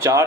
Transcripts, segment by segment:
4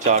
4